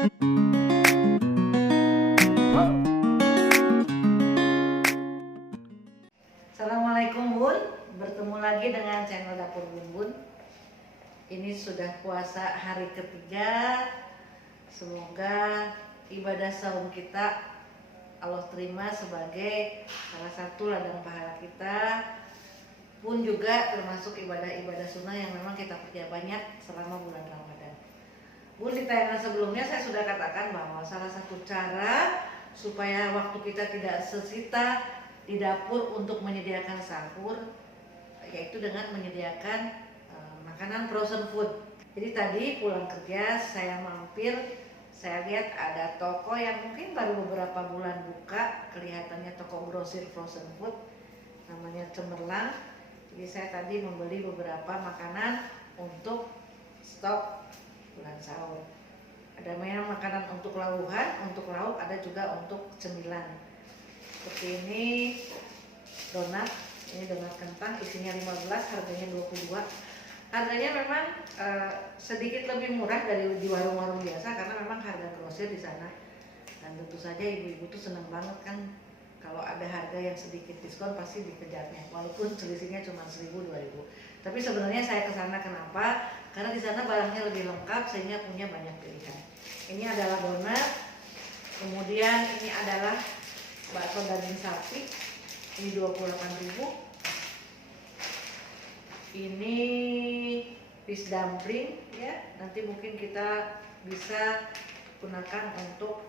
Assalamualaikum Bun, bertemu lagi dengan channel Dapur Bun Bun. Ini sudah puasa hari ketiga. Semoga ibadah saum kita Allah terima sebagai salah satu ladang pahala kita, pun juga termasuk ibadah-ibadah sunnah yang memang kita perbanyak selama bulan Ramadan. Bun, di tayangan sebelumnya saya sudah katakan bahwa salah satu cara supaya waktu kita tidak tersita di dapur untuk menyediakan sahur yaitu dengan menyediakan makanan frozen food. Jadi tadi pulang kerja saya mampir, saya lihat ada toko yang mungkin baru beberapa bulan buka, kelihatannya toko grosir frozen food, namanya Cemerlang. Jadi saya tadi membeli beberapa makanan untuk stok bulan sahur. Ada memang makanan untuk lauhan, untuk lauk, ada juga untuk cemilan. Seperti ini donat, ini donat kentang, isinya 15, harganya 22. Harganya memang sedikit lebih murah dari di warung-warung biasa karena memang harga grosir di sana. Dan tentu saja ibu-ibu tuh senang banget kan kalau ada harga yang sedikit diskon pasti dikejarnya, walaupun selisihnya cuma 1.000-2.000. Tapi sebenarnya saya ke sana kenapa? Karena di sana barangnya lebih lengkap sehingga punya banyak pilihan. Ini adalah donat, kemudian ini adalah bakso daging sapi, ini 28.000. Ini fish dumpling ya, nanti mungkin kita bisa gunakan untuk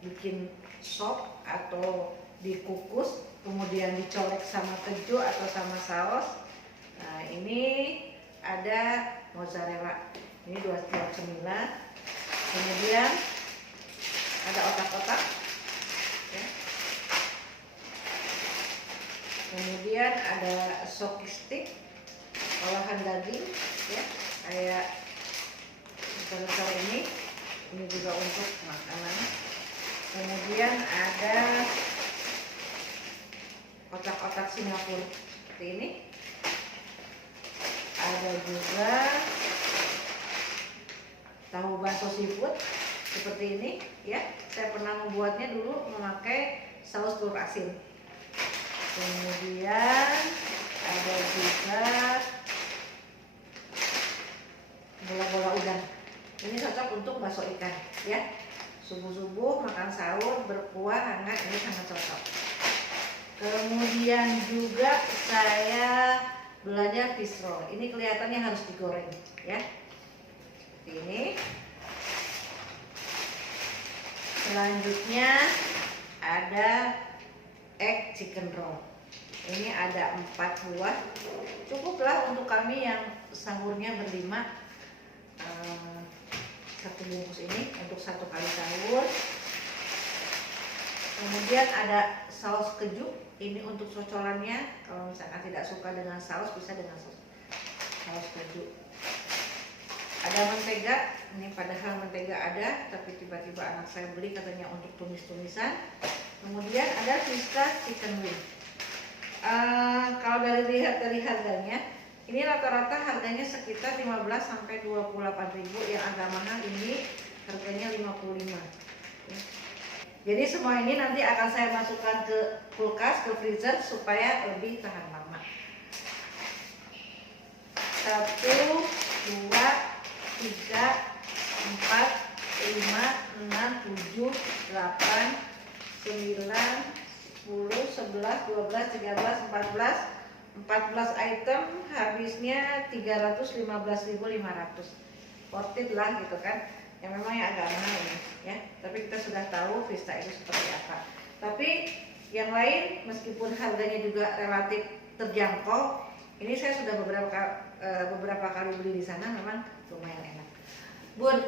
bikin sop atau dikukus kemudian dicolek sama keju atau sama saus. Nah, ini ada mozzarella, ini 2,9. Kemudian ada otak-otak ya. Kemudian ada soki stick olahan daging ya, kayak besar-besar ini juga untuk makanan. Kemudian ada otak-otak Singapura seperti ini. Ada juga tahu bakso seafood seperti ini ya. Saya pernah membuatnya dulu memakai saus telur asin. Kemudian ada juga bola-bola udang. Ini cocok untuk bakso ikan ya. Subuh-subuh makan sahur berkuah hangat, ini sangat cocok. Kemudian juga saya belanja fish roll. Ini kelihatannya harus digoreng ya. Seperti ini. Selanjutnya ada egg chicken roll. Ini ada 4 buah. Cukuplah untuk kami yang sahurnya berlima. Satu bungkus ini untuk satu kali sahur. Kemudian ada saus keju, ini untuk cocolannya. Kalau misalkan tidak suka dengan saus, bisa dengan saus keju. Ada mentega, ini padahal mentega ada, tapi tiba-tiba anak saya beli katanya untuk tumis-tumisan. Kemudian ada Fiesta chicken wing. Kalau dari harganya, ini rata-rata harganya sekitar 15-28.000, yang agak mahal ini harganya 55. Jadi semua ini nanti akan saya masukkan ke kulkas, ke freezer supaya lebih tahan lama. 1, 2, 3, 4, 5, 6, 7, 8, 9, 10, 11, 12, 13, 14 item, habisnya 315.500. Worth it lah gitu kan. Yang memang yang agak mahal ini ya. Tapi kita sudah tahu Fiesta itu seperti apa. Tapi yang lain meskipun harganya juga relatif terjangkau, ini saya sudah beberapa kali beli di sana, memang lumayan enak. Bun,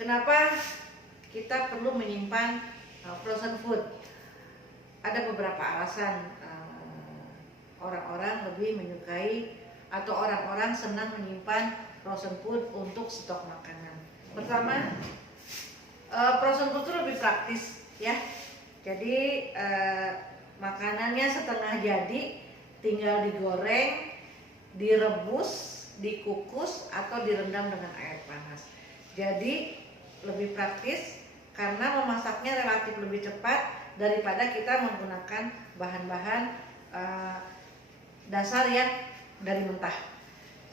kenapa kita perlu menyimpan frozen food? Ada beberapa alasan. Orang-orang lebih menyukai atau orang-orang senang menyimpan frozen food untuk stok makanan. Pertama, frozen food itu lebih praktis ya. Jadi makanannya setengah jadi, tinggal digoreng, direbus, dikukus atau direndam dengan air panas. Jadi lebih praktis karena memasaknya relatif lebih cepat daripada kita menggunakan bahan-bahan dasar yang dari mentah.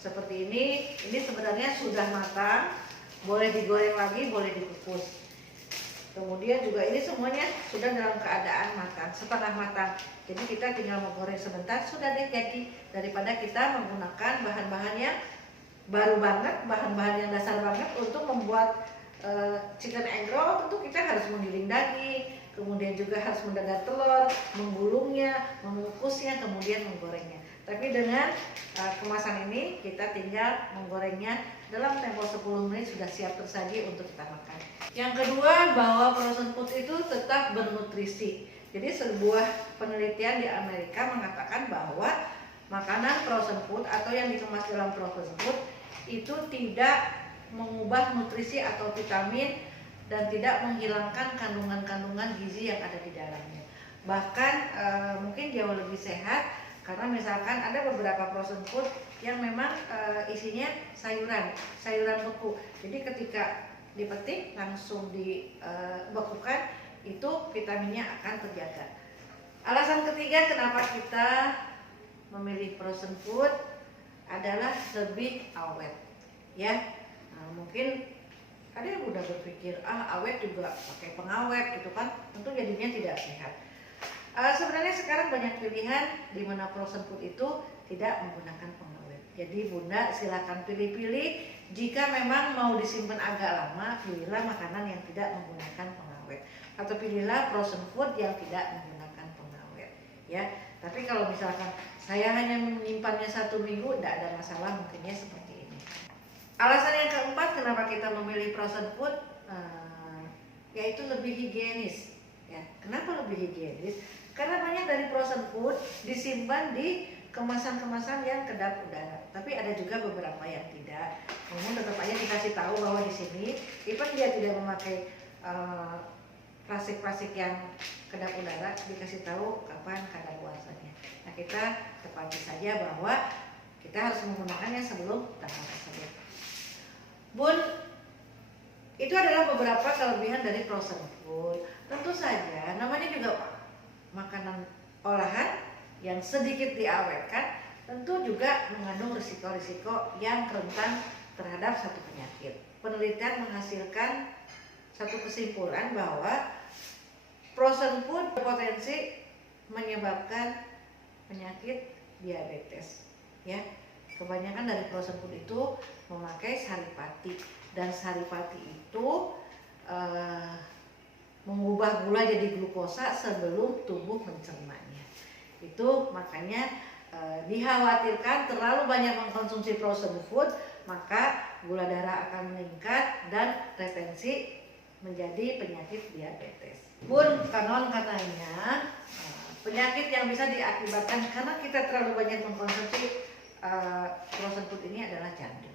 Seperti ini sebenarnya sudah matang, boleh digoreng lagi, boleh dikukus. Kemudian juga ini semuanya sudah dalam keadaan matang, setengah matang. Jadi kita tinggal menggoreng sebentar, sudah deh jadi, daripada kita menggunakan bahan-bahan yang baru banget, bahan-bahan yang dasar banget untuk membuat chicken egg roll. Tentu kita harus menggiling daging, kemudian juga harus mendadar telur, menggulungnya, mengukusnya, kemudian menggorengnya. Tapi dengan kemasan ini kita tinggal menggorengnya dalam tempo 10 menit sudah siap tersaji untuk kita makan. Yang kedua, bahwa frozen food itu tetap bernutrisi. Jadi sebuah penelitian di Amerika mengatakan bahwa makanan frozen food atau yang dikemas dalam frozen food itu tidak mengubah nutrisi atau vitamin dan tidak menghilangkan kandungan-kandungan gizi yang ada di dalamnya. Bahkan mungkin jauh lebih sehat karena misalkan ada beberapa frozen food yang memang isinya sayuran beku. Jadi ketika dipetik langsung dibekukan, itu vitaminnya akan terjaga. Alasan ketiga kenapa kita memilih frozen food adalah lebih awet, ya. Mungkin ada yang udah berpikir awet juga pakai pengawet gitu kan, tentu jadinya tidak sehat. Sebenarnya sekarang banyak pilihan di mana frozen food itu tidak menggunakan pengawet. Jadi Bunda silakan pilih-pilih. Jika memang mau disimpan agak lama, pilihlah makanan yang tidak menggunakan pengawet, atau pilihlah frozen food yang tidak menggunakan pengawet, ya. Tapi kalau misalkan saya hanya menyimpannya 1 minggu, tidak ada masalah, mungkinnya seperti ini. Alasan yang keempat kenapa kita memilih frozen food, yaitu lebih higienis. Ya, kenapa lebih higienis? Karena banyak dari frozen food disimpan di kemasan-kemasan yang kedap udara. Tapi ada juga beberapa yang tidak. Namun tetap aja dikasih tahu bahwa di sini, even dia tidak memakai plastik-plastik yang kedap udara, dikasih tahu kapan kadaluarsanya. Nah, kita tepati saja bahwa kita harus menggunakannya sebelum tanggal tersebut. Bun, itu adalah beberapa kelebihan dari frozen food. Tentu saja namanya juga makanan olahan yang sedikit diawetkan, tentu juga mengandung risiko-risiko yang rentan terhadap satu penyakit. Penelitian menghasilkan satu kesimpulan bahwa frozen food berpotensi menyebabkan penyakit diabetes, ya. Kebanyakan dari frozen food itu memakai saripati, dan saripati itu mengubah gula jadi glukosa sebelum tubuh mencernanya. Itu makanya dikhawatirkan terlalu banyak mengkonsumsi frozen food, maka gula darah akan meningkat dan retensi menjadi penyakit diabetes. Bun, konon katanya penyakit yang bisa diakibatkan karena kita terlalu banyak mengkonsumsi frozen food ini adalah jantung.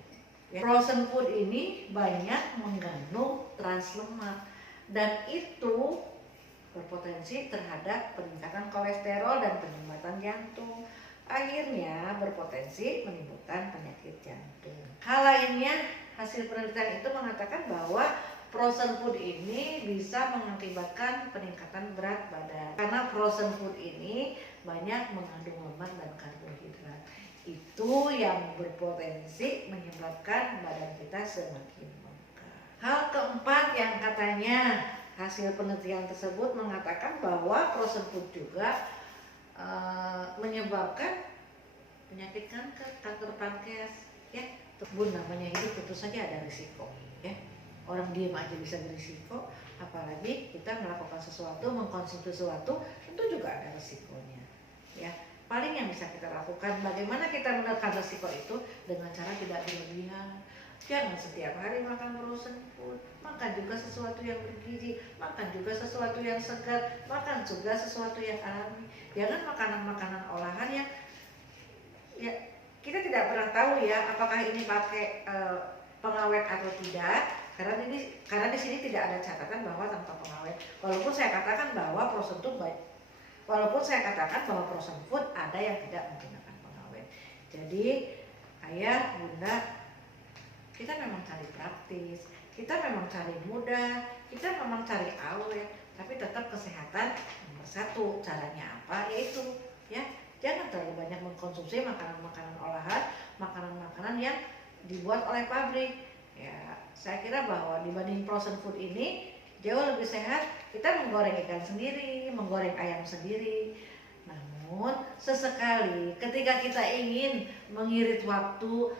Ya. Frozen food ini banyak mengandung trans lemak dan itu berpotensi terhadap peningkatan kolesterol dan penyumbatan jantung. Akhirnya berpotensi menimbulkan penyakit jantung. Hal lainnya, hasil penelitian itu mengatakan bahwa frozen food ini bisa mengakibatkan peningkatan berat badan. Karena frozen food ini banyak mengandung lemak dan karbohidrat. Itu yang berpotensi menyebabkan badan kita semakin bengkak. Hal keempat yang katanya hasil penelitian tersebut mengatakan bahwa frozen food juga menyebabkan penyakit kanker pankreas, ya. Bun, namanya hidup tentu saja ada risiko, ya. Orang diam aja bisa berisiko, apalagi kita melakukan sesuatu, mengkonsumsi sesuatu, tentu juga ada risikonya, ya. Paling yang bisa kita lakukan, bagaimana kita menekan risiko itu dengan cara tidak berlebihan. Jangan setiap hari makan frozen food, makan juga sesuatu yang bergizi, makan juga sesuatu yang segar, makan juga sesuatu yang alami. Jangan makanan-makanan olahan yang ya kita tidak pernah tahu ya apakah ini pakai pengawet atau tidak, karena di sini tidak ada catatan bahwa tanpa pengawet. Walaupun saya katakan bahwa frozen food ada yang tidak menggunakan pengawet. Jadi ayah, bunda, kita memang cari praktis, kita memang cari mudah, kita memang cari awet, tapi tetap kesehatan nomor satu. Caranya apa? Yaitu ya jangan terlalu banyak mengkonsumsi makanan-makanan olahan, makanan-makanan yang dibuat oleh pabrik. Ya, saya kira bahwa dibanding frozen food ini jauh lebih sehat kita menggoreng ikan sendiri, menggoreng ayam sendiri. Namun sesekali ketika kita ingin mengirit waktu,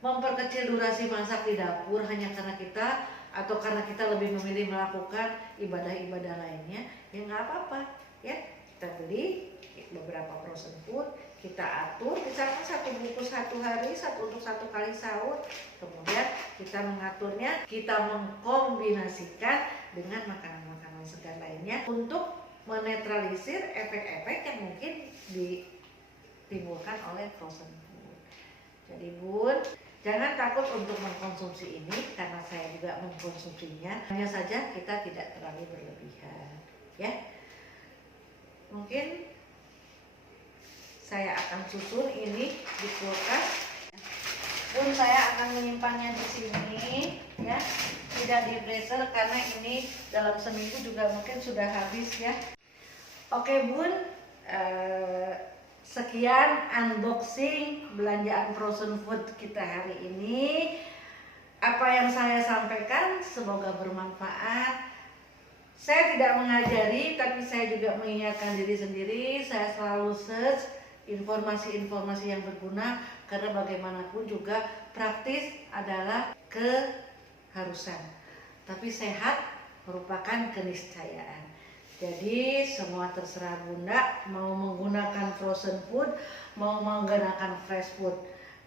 memperkecil durasi masak di dapur hanya karena kita atau karena kita lebih memilih melakukan ibadah-ibadah lainnya, ya nggak apa-apa ya, kita beli beberapa frozen food, kita atur, misalkan satu bungkus satu hari, untuk satu kali sahur, kemudian kita mengaturnya, kita mengkombinasikan dengan makanan-makanan segar lainnya untuk menetralisir efek-efek yang mungkin ditimbulkan oleh frozen food. Jadi Bun, jangan takut untuk mengkonsumsi ini karena saya juga mengkonsumsinya. Hanya saja kita tidak terlalu berlebihan, ya. Mungkin saya akan susun ini di kulkas. Bun, saya akan menyimpannya di sini, ya. Tidak di freezer karena ini dalam seminggu juga mungkin sudah habis ya. Oke Bun, sekian unboxing belanjaan frozen food kita hari ini. Apa yang saya sampaikan semoga bermanfaat. Saya tidak mengajari, tapi saya juga mengingatkan diri sendiri. Saya selalu search informasi-informasi yang berguna karena bagaimanapun juga praktis adalah keharusan, tapi sehat merupakan keniscayaan. Jadi semua terserah Bunda, mau menggunakan frozen food, mau menggunakan fresh food.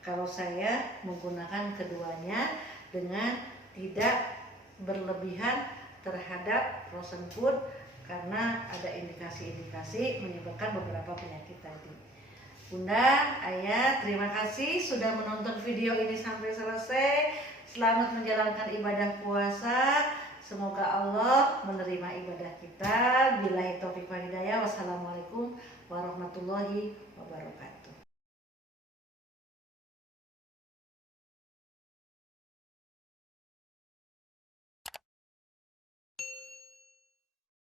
Kalau saya menggunakan keduanya dengan tidak berlebihan terhadap frozen food karena ada indikasi-indikasi menyebabkan beberapa penyakit tadi. Bunda, Ayah, terima kasih sudah menonton video ini sampai selesai. Selamat menjalankan ibadah puasa. Semoga Allah menerima ibadah kita. Billahi taufiq wal hidayah. Wassalamualaikum warahmatullahi wabarakatuh.